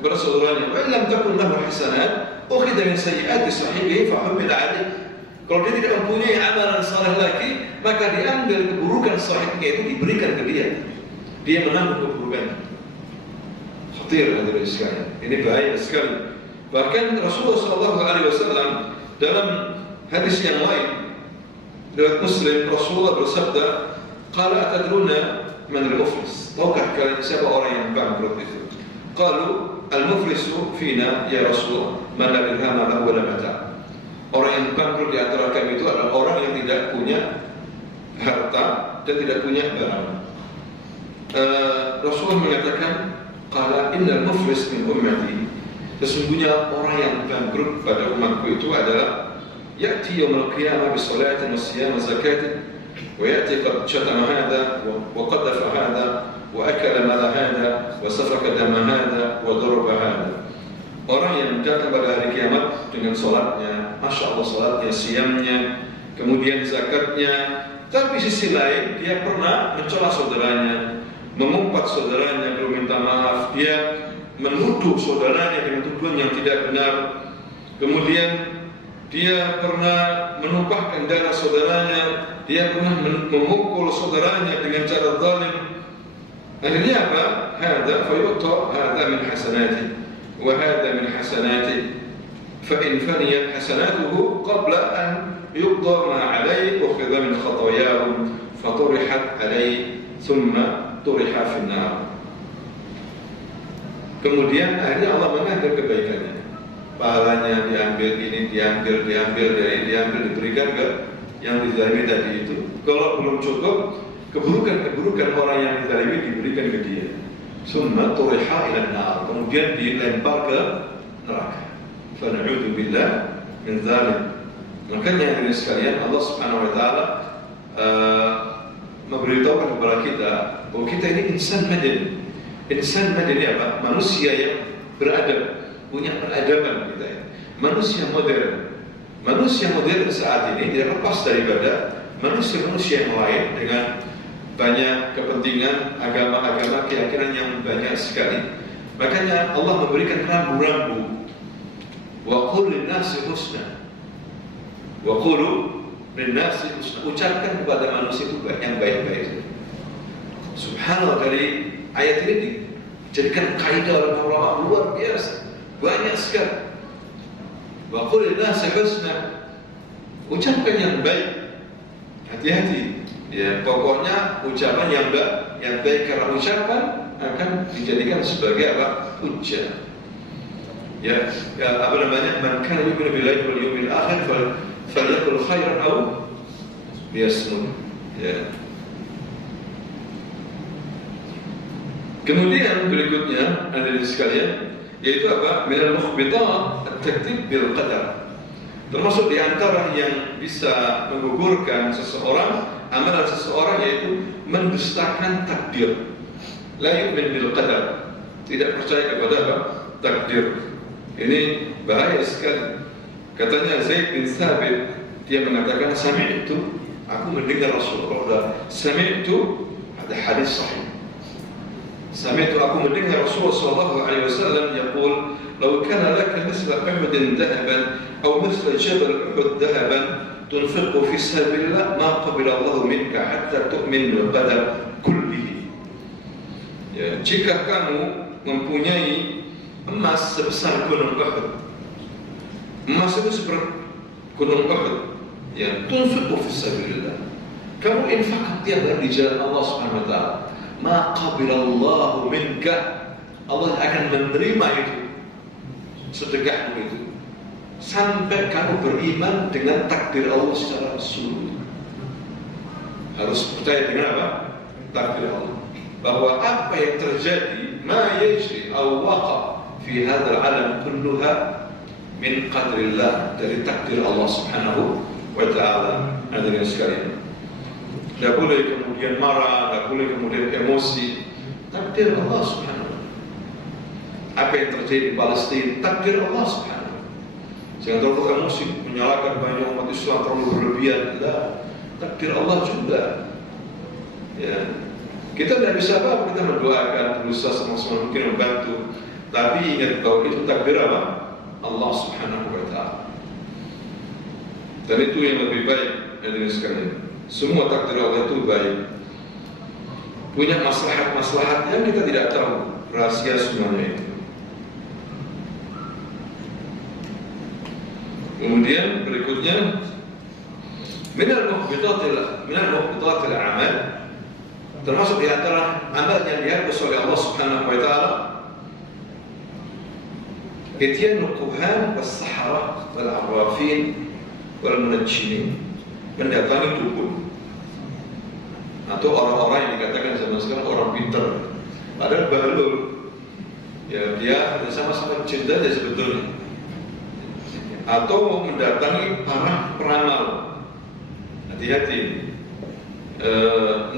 kepada saudaranya. Wa illam takun lahu hasanat ukhidha min sayyi'ati sahibihi fa humila 'alayhi. Kalau dia tidak mempunyai amalan saleh lagi, maka diambil keburukan sahibnya itu diberikan ke dia. Dia menanggung keburukan. Khatir hadirin sekalian. Ini bahaya sekali. Bahkan Rasulullah SAW dalam hadis yang lain riwayat Muslim, Rasulullah bersabda, "Qala atadruna man al-muflis?" Tahukah kalian siapa orang yang bangkrut itu? Qalu al-muflisu fina ya Rasulullah man la dirham lahu wa la mata'. Orang yang bangkrut di antara kami itu adalah orang yang tidak punya harta dan tidak punya barang. Rasulullah mengatakan, "Qala innal muflis min ummati." Sesungguhnya orang yang bangkrut pada umatku itu adalah ya'ti yaumul qiyamah bi salatin wa siyam wa zakatin wa ya'ti qad shatama hadha wa qadhafa hadha wa akala mala hadha wa safaka dama hadha wa daraba hadha. Orang yang datang pada hari kiamat dengan salatnya, Masya Allah salatnya, siamnya, kemudian zakatnya, tapi sisi lain dia pernah mencela saudaranya, mengumpat saudaranya, belum minta maaf, dia menuduh saudaranya dengan tuduhan yang tidak benar, kemudian dia pernah menumpahkan darah saudaranya, dia pernah memukul saudaranya dengan cara zalim. Akhirnya apa? Hada fayu'ta hada min hasanati wa hada min hasanati fa in faniyat hasanatuhu qabla an yuqda ma alayhi ukhidha min khatayahum faturihat alayhi thumma turiha fi an-nar. Kemudian akhirnya Allah mengambil kebaikannya, pahalanya diambil, ini diambil, diberikan ke yang dizalimi tadi itu. Kalau belum cukup, keburukan orang yang dizalimi diberikan ke dia. Summa turiha ila an-nar, kemudian dilempar ke neraka. Fa na'udzu billah min dzalik. Makanya ini sekalian Allah Subhanahu wa taala memberitahukan kepada kita bahwa kita ini insan madani. Insan madani apa? Manusia yang beradab, punya peradaban kita ya. Manusia modern. Manusia modern saat ini tidak lepas daripada manusia-manusia yang lain dengan banyak kepentingan, agama-agama, keyakinan yang banyak sekali. Makanya Allah memberikan rambu-rambu. Wa qul lin-nasi husna. Wa qulu lin-nasi husna. Ucapkan kepada manusia itu yang baik-baik. Subhanallah, dari ayat ini dijadikan kaidah oleh ulama luar biasa, banyak sekali. Wa qul lin-nasi husna. Ucapkan yang baik. Hati-hati. Ya, pokoknya ucapan yang baik, karena ucapan akan dijadikan sebagai apa? Hujjah. Ya, apa namanya? Man kana yu'minu billahi wal yawmil akhir falyakul khairan aw liyasmut. Ya. Kemudian berikutnya ada di sekalian, yaitu apa? Minal mukhbitat at-takdzib bil qadar. Termasuk di antara yang bisa menggugurkan seseorang, amalan seseorang, yaitu mendustakan takdir. La yu'min bil qadar, tidak percaya kepada apa? Takdir. Ini bahaya sekali. Katanya Zaid bin Thabit, dia mengatakan sami'tu, aku mendengar Rasulullah. Sami'tu, ada hadis sahih. Sami'tu, aku mendengar Rasulullah sallallahu alaihi wasallam yaqul, "Law kana laka mithla Uhud dhahaban aw mithla Jabal Uhud dhahaban tunfiqu fi sabilillah ma qabila Allah minka hatta tu'min bil qadar kullihi." Ya, jika kamu mempunyai emas sebesar gunung Uhud, emas itu seperti gunung Uhud, ya, tunfiqu fi sabilillah, kamu infakkan tiap hari di jalan Allah Subhanahu wa taala, ma qabilallahu minka, Allah akan menerima itu sedekahmu itu sampai kamu beriman dengan takdir Allah secara absolut. Harus percaya dengan apa? Takdir Allah, bahwa apa yang terjadi, ma yajri aw waqa fi hadzal alam kulluha min qadrillah, dari takdir Allah Subhanahu wa taala. Hadirin sekalian, tidak boleh kemudian marah, tidak boleh kemudian emosi. Takdir Allah Subhanahu. Apa yang terjadi di Palestina, takdir Allah Subhanahu. Jangan terlalu emosi, menyalahkan banyak umat Islam terlalu berlebihan. Tidak, takdir Allah juga. Ya, kita tidak bisa apa, kita mendoakan, berusaha semaksimal mungkin membantu. Tapi ingat bahwa itu takdir apa? Allah Subhanahu wa taala. Dan itu yang lebih baik, hadirin sekalian. Semua takdir Allah itu baik. Punya maslahat-maslahat yang kita tidak tahu, rahasia semuanya itu. Kemudian berikutnya, minal muhbitatil amal, termasuk di antara amal yang dihapus oleh Allah Subhanahu wa taala, ityanu kuhan was-sahara wal-arrafin wal-munajjimin, mendatangi dukun atau orang-orang yang dikatakan zaman sekarang orang pintar, padahal balul. ya dia sama-sama cinta aja sebetulnya, atau mendatangi para peramal. Hati-hati.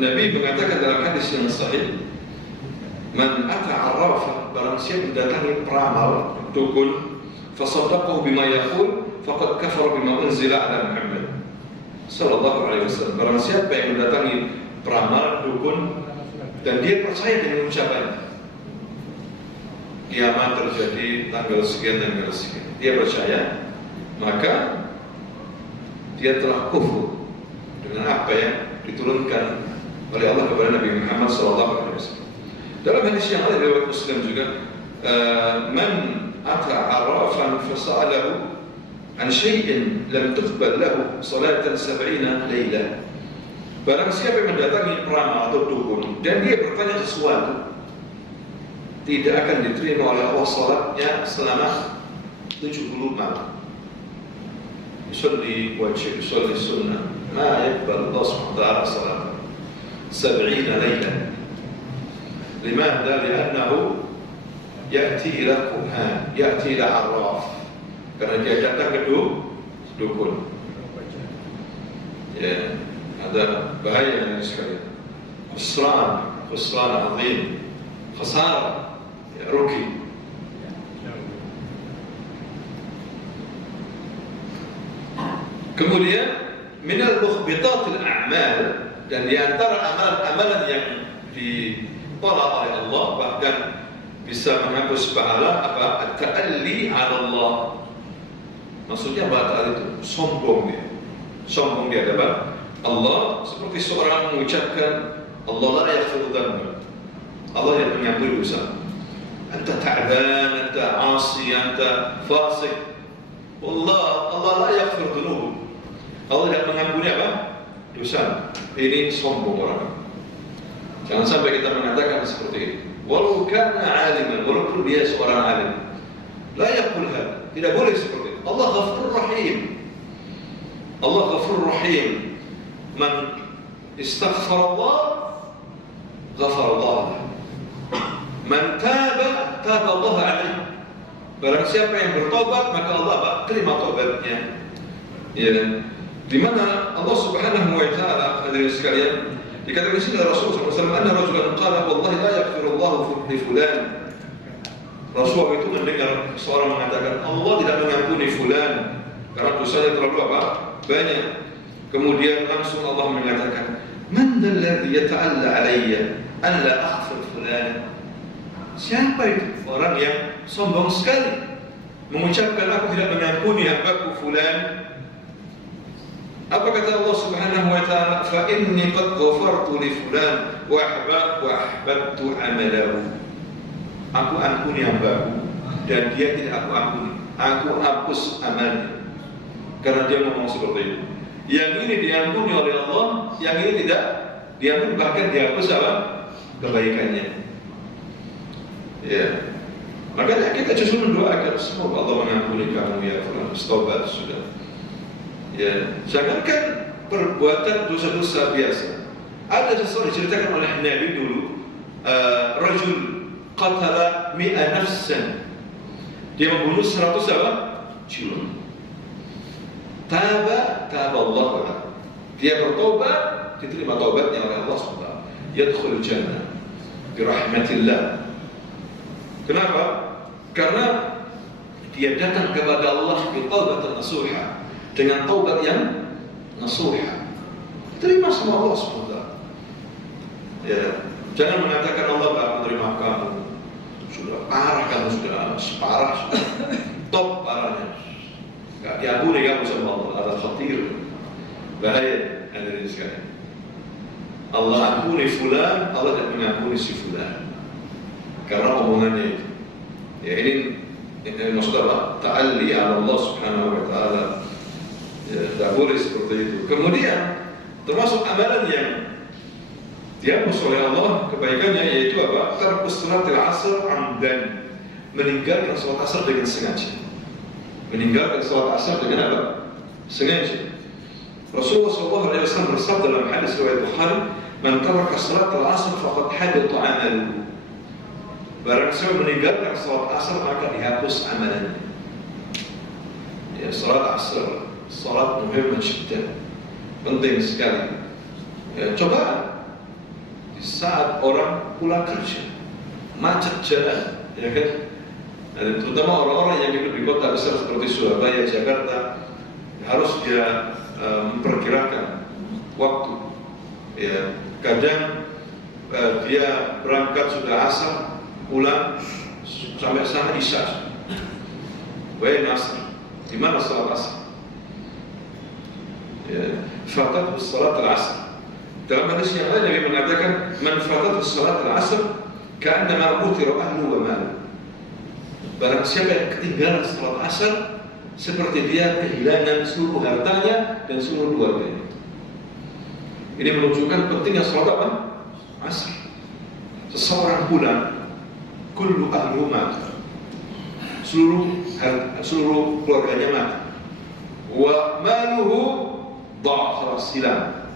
Nabi mengatakan dalam hadis yang sahih, man ata arrafa, barang siapa mendatangi peramal, dukun, fasaddaqahu bima yaqul faqad kafara bima unzila ala Muhammad sallallahu alaihi wasallam. Barang siapa yang mendatangi peramal, dukun, dan dia percaya dengan ucapannya, kiamat terjadi tanggal sekian, dia percaya, maka dia telah kufur dengan apa yang diturunkan oleh Allah kepada Nabi Muhammad SAW. Dalam hadis yang lain riwayat Muslim juga, man ata arrafan fasa'alahu an syai'in lam tuqbal lahu salatan 70 lailah. Barang siapa yang mendatangi peramal atau dukun dan dia bertanya sesuatu, tidak akan diterima oleh Allah salatnya selama 70 malam. Yusalli wajib, yusalli sunnah, ma yaqbal Allah subhanahu wa ta'ala salatan 70 lailah. Limadha? Li'annahu ya'ti ila kuhan, ya'ti ila arraf, karena dia datang ke dukun. Ya, ada bahaya ini sekali. Khusran azim, khasar, ya, rugi. Kemudian minal mukhbitatil a'mal, dan di antara amalan-amalan yang ditolak oleh Allah, bahkan bisa menghapus pahala, apa? At-ta'alli 'ala Allah. Maksudnya apa itu? Sombong dia apa? Allah seperti seorang mengucapkan Allah la yaghfiru dzanba, Allah yang mengampuni dosa. Anta ta'ban, anta 'asi, anta fasik. Allah la yaghfiru dzunub, Allah yang mengampuni apa? Dosa. Ini sombong orang. Jangan sampai kita mengatakan seperti ini. Walau kana 'aliman, walaupun dia seorang alim, la yaqul hada, tidak boleh seperti itu. Allah Ghafurur Rahim. Allah Ghafurur Rahim. Man istaghfara Allah, ghafara Allah. Man taba, taba Allah alaihi. Barang siapa yang bertobat, maka Allah terima tobatnya. Ya, di mana Allah Subhanahu wa taala, hadirin sekalian, dikatakan di sini oleh Rasulullah SAW, anna rajulan qala wallahi la yaghfiru Allah li fulan. Rasulullah itu mendengar seorang mengatakan Allah tidak mengampuni fulan karena dosanya terlalu apa? Banyak. Kemudian langsung Allah mengatakan, man alladhi yata'alla alayya an la aghfir fulan. Siapa itu? Orang yang sombong sekali mengucapkan aku tidak mengampuni hambaku fulan. Apa kata Allah Subhanahu wa taala? Fa inni qad ghafartu li fulan wa ahbabtu amalahu. Aku ampuni hambaku dan dia tidak aku ampuni. Aku hapus amalnya. Karena dia ngomong seperti itu. Yang ini diampuni oleh Allah, yang ini tidak diampuni, bahkan dihapus apa? Kebaikannya. Ya. Makanya kita justru mendoakan semoga Allah mengampuni kamu ya fulan, tobat sudah. Ya, jangankan perbuatan dosa-dosa biasa. Ada sesuatu diceritakan oleh Nabi dulu, rajul qatala 100 nafsan. Dia membunuh 100 apa? Jiwa. Taba Allah. Dia bertobat, diterima tobatnya oleh Allah SWT. Yadkhul jannah birahmatillah. Kenapa? Karena dia datang kepada Allah biqaubatan nasuha, dengan taubat yang nasuha, terima sama Allah SWT. Ya, jangan mengatakan Allah tak menerima kamu, sudah parah kamu, sudah separah, sudah top parahnya, gak diampuni kamu sama Allah. Ada khatir, bahaya hadirin sekalian. Allah ampuni fulan, Allah tidak mengampuni si fulan karena omongannya itu. Ya, ini maksud apa? Ta'alli ala Allah Subhanahu wa taala. Ya, tidak boleh seperti itu. Kemudian termasuk amalan yang dihapus oleh Allah kebaikannya, yaitu apa? Tarkus salatil asr amdan, meninggalkan salat asar dengan sengaja. Meninggalkan salat asar dengan apa? Sengaja. Rasulullah SAW bersabda dalam hadis riwayat Bukhari, man taraka salatil asr faqad habita amaluhu. barang siapa meninggalkan salat asar maka dihapus amalannya. Ya, salat asar, salat muhim jiddan, penting sekali. Ya, coba di saat orang pulang kerja, macet jalan, ya kan? Dan terutama orang-orang yang hidup di kota besar seperti Surabaya, Jakarta, harus dia memperkirakan waktu. Ya, kadang dia berangkat sudah asar, pulang sampai sana isya. Wain asar, di mana salat asar? Ya, fatat salat al-asr. Dalam hadis yang lain Nabi mengatakan, man fatat salat al-asr ka'annama utira ahlu wa malu. Barang siapa yang ketinggalan salat asar, seperti dia kehilangan seluruh hartanya dan seluruh keluarganya. Ini menunjukkan pentingnya salat apa? Asar. Seseorang pulang, kullu ahlu mati, seluruh keluarganya mati. Wa maluhu dha'a silam.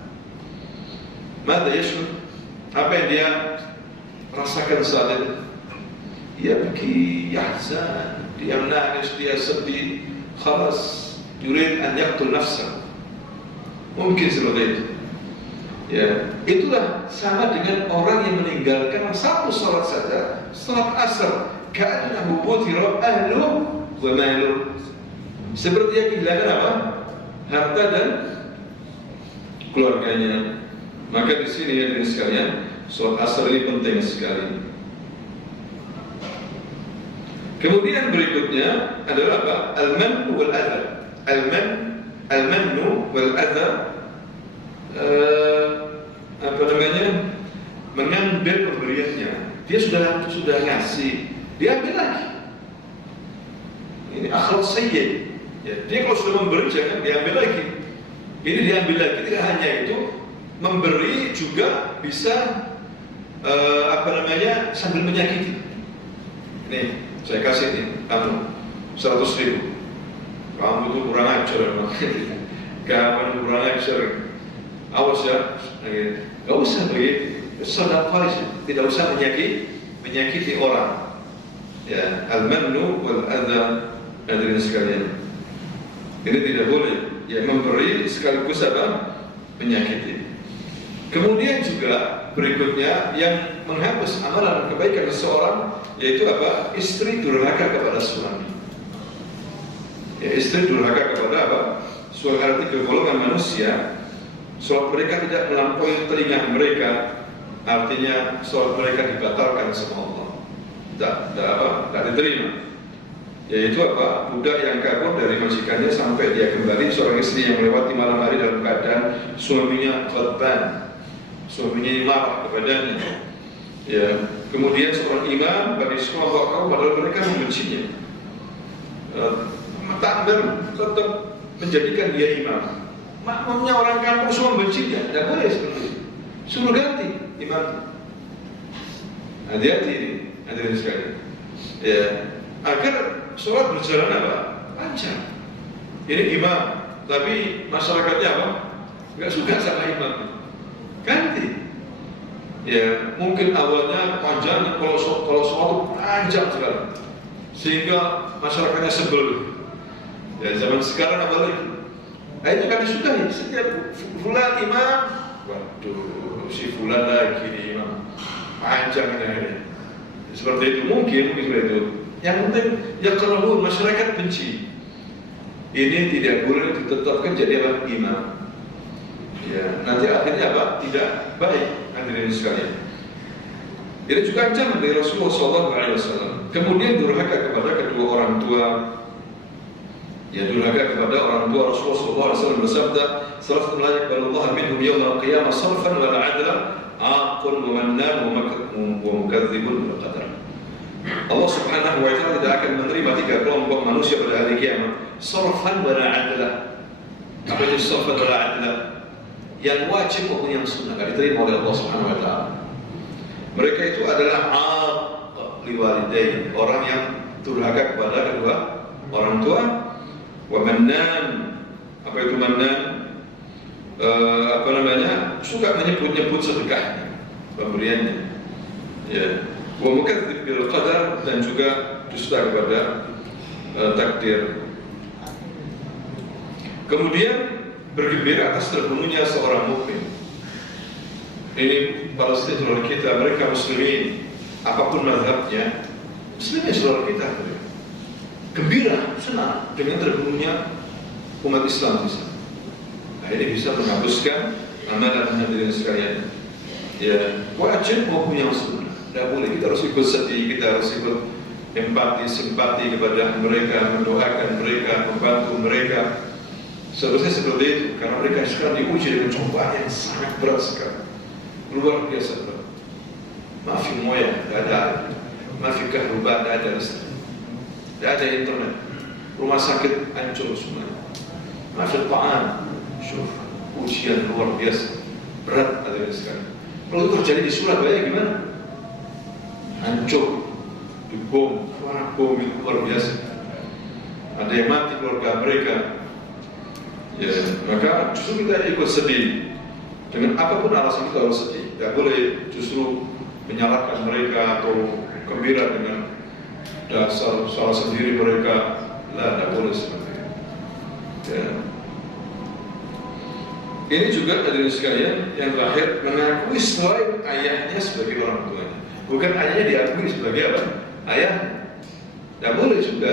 Mada yashur? Apa yang dia rasakan saat itu? Dia beki, yahzan, dia menangis, dia sedih, khalas, yurid an yaqtul nafsa. Mungkin seperti itu. Ya, itulah sama dengan orang yang meninggalkan satu salat saja, salat asar, ka'annahu butira ahlu wa malu. Seperti yang kehilangan apa? Harta dan keluarganya. Maka di sini ya sekalian, salat asar ini penting sekali. Kemudian berikutnya adalah apa? Al-mannu wal adha. Al-mannu wal adha, apa namanya? Mengambil pemberiannya. Dia sudah ngasih, diambil lagi. Ini akhlak sayyi. Ya, dia kalau sudah memberi jangan diambil lagi. Ini diambil lagi. Tidak hanya itu, memberi juga bisa apa namanya, sambil menyakiti. Nih, saya kasih nih, kamu 100.000. Kamu itu kurang ajar, kamu kurang ajar. Awas ya, nggak usah begitu. Sedekah aja, tidak usah menyakiti orang. Ya, al-mannu wal adha, hadirin sekalian. Ini tidak boleh. Ya, memberi sekaligus apa? Menyakiti. Kemudian juga berikutnya yang menghapus amalan kebaikan seseorang, yaitu apa? Istri durhaka kepada suami. Ya, istri durhaka kepada apa? Suami, arti golongan manusia, salat mereka tidak melampaui telinga mereka, artinya salat mereka dibatalkan sama Allah. Tidak diterima. Yaitu apa? Budak yang kabur dari majikannya sampai dia kembali, seorang istri yang melewati malam hari dalam keadaan suaminya ghadban, suaminya marah kepadanya. Ya, kemudian seorang imam bagi semua kaum padahal mereka membencinya. Takbir tetap menjadikan dia imam. Makmumnya orang kampung semua membencinya, tidak boleh seperti itu. Suruh ganti imam. Hati-hati ini, hadirin sekalian. Ya, agar sholat berjalan apa? Lancar. Ini imam, tapi masyarakatnya apa? Enggak suka sama imam. Ganti. Ya, mungkin awalnya panjang, kalau sholat itu panjang sekali, sehingga masyarakatnya sebel. Ya, zaman sekarang apa lagi? Nah, itu kan disudahi. Setiap fulan imam, waduh, si fulan lagi nih imam, panjang ini. Seperti itu mungkin seperti itu. Yang penting ya kalau masyarakat benci, ini tidak boleh ditetapkan jadi apa? Imam. Ya, nanti akhirnya apa? Tidak baik, hadirin sekalian. Ini juga ancaman dari Rasulullah SAW. Kemudian durhaka kepada kedua orang tua. Ya, durhaka kepada orang tua. Rasulullah SAW bersabda, "Salafun la yaqbalullahu minhum yawmal qiyamah sarfan wa la 'adla, 'aqun wa mannan wa mukadzibun bil qadar." Allah Subhanahu wa ta'ala tidak akan menerima 3 kelompok manusia pada hari kiamat. Sarfan wa la 'adla. Apa itu sarfan wa la 'adla? Yang wajib maupun yang sunnah tidak diterima oleh Allah Subhanahu wa ta'ala. Mereka itu adalah liwalidain, orang yang durhaka kepada kedua orang tua. Wa mannan, apa itu mannan? Apa namanya? Suka menyebut-nyebut sedekahnya, pemberiannya. Ya, wa mukadzib bil qadar, dan juga dusta kepada takdir. Kemudian bergembira atas terbunuhnya seorang mukmin. Ini para saudara kita, mereka muslimin, apapun mazhabnya, muslimin saudara kita, gembira, senang dengan terbunuhnya umat Islam di sana. Nah, ini bisa menghapuskan amalan hadirin sekalian. Ya, wajib maupun yang sunnah. Tidak boleh, kita harus ikut sedih, kita harus ikut empati, simpati kepada mereka, mendoakan mereka, membantu mereka. Seharusnya seperti itu, karena mereka sekarang diuji dengan cobaan yang sangat berat sekali, luar biasa berat. Maafi moya, tidak ada, maafi kahruba, tidak ada listrik, tidak ada internet, rumah sakit hancur semuanya. Maafi ta'am, syuf, ujian luar biasa, berat ada sekali. Kalau itu terjadi di Surabaya gimana? Hancur, dibom, suara bom itu luar biasa. Ada yang mati keluarga mereka. Ya, maka justru kita ikut sedih. Dengan apapun alasan kita harus sedih. Tidak boleh justru menyalahkan mereka atau gembira dengan dasar salah sendiri mereka. Tidak boleh seperti itu. Ya. Ini juga hadirin sekalian yang terakhir, mengakui selain ayahnya sebagai orang tuanya. Bukan ayahnya diakui sebagai apa? Ayahnya. Tidak boleh juga.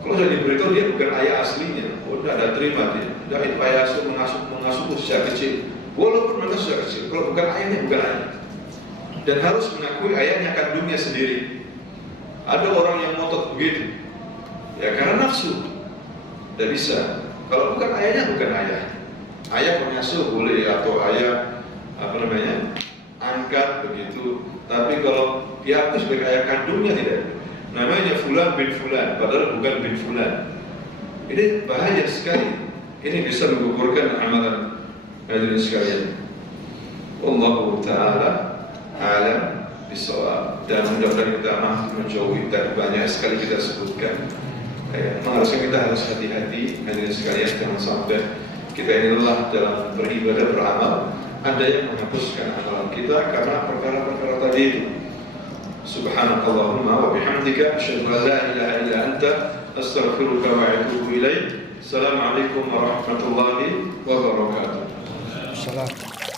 Kalau sudah diberitahu dia bukan ayah aslinya, tidak ada terima dia. Dan itu ayah asuh mengasuhku sejak kecil. Walaupun mereka sejak kecil, kalau bukan ayahnya bukan ayah. Dan harus mengakui ayahnya kandungnya sendiri. Ada orang yang ngotot begitu, ya karena nafsu. Tidak bisa. Kalau bukan ayahnya bukan ayah. Ayah pengasuh boleh atau ayah angkat begitu. Tapi kalau diakui sebagai ayah kandungnya tidak. Namanya fulan bin fulan, padahal bukan bin fulan. Ini bahaya sekali. Ini bisa menggugurkan amalan hadirin sekalian. Wallahu ta'ala alam bisawab. Dan mudah-mudahan kita mampu menjauhi dan banyak sekali kita sebutkan. Harusnya kita harus hati-hati hadirin sekalian, jangan sampai kita ini lelah dalam beribadah, beramal. Ada yang menghapuskan amalan kita karena perkara-perkara tadi itu. Subhanakallahumma wa bihamdika asyhadu an la ilaha illa anta astaghfiruka wa atubu ilaik. Assalamualaikum warahmatullahi wabarakatuh. Salam.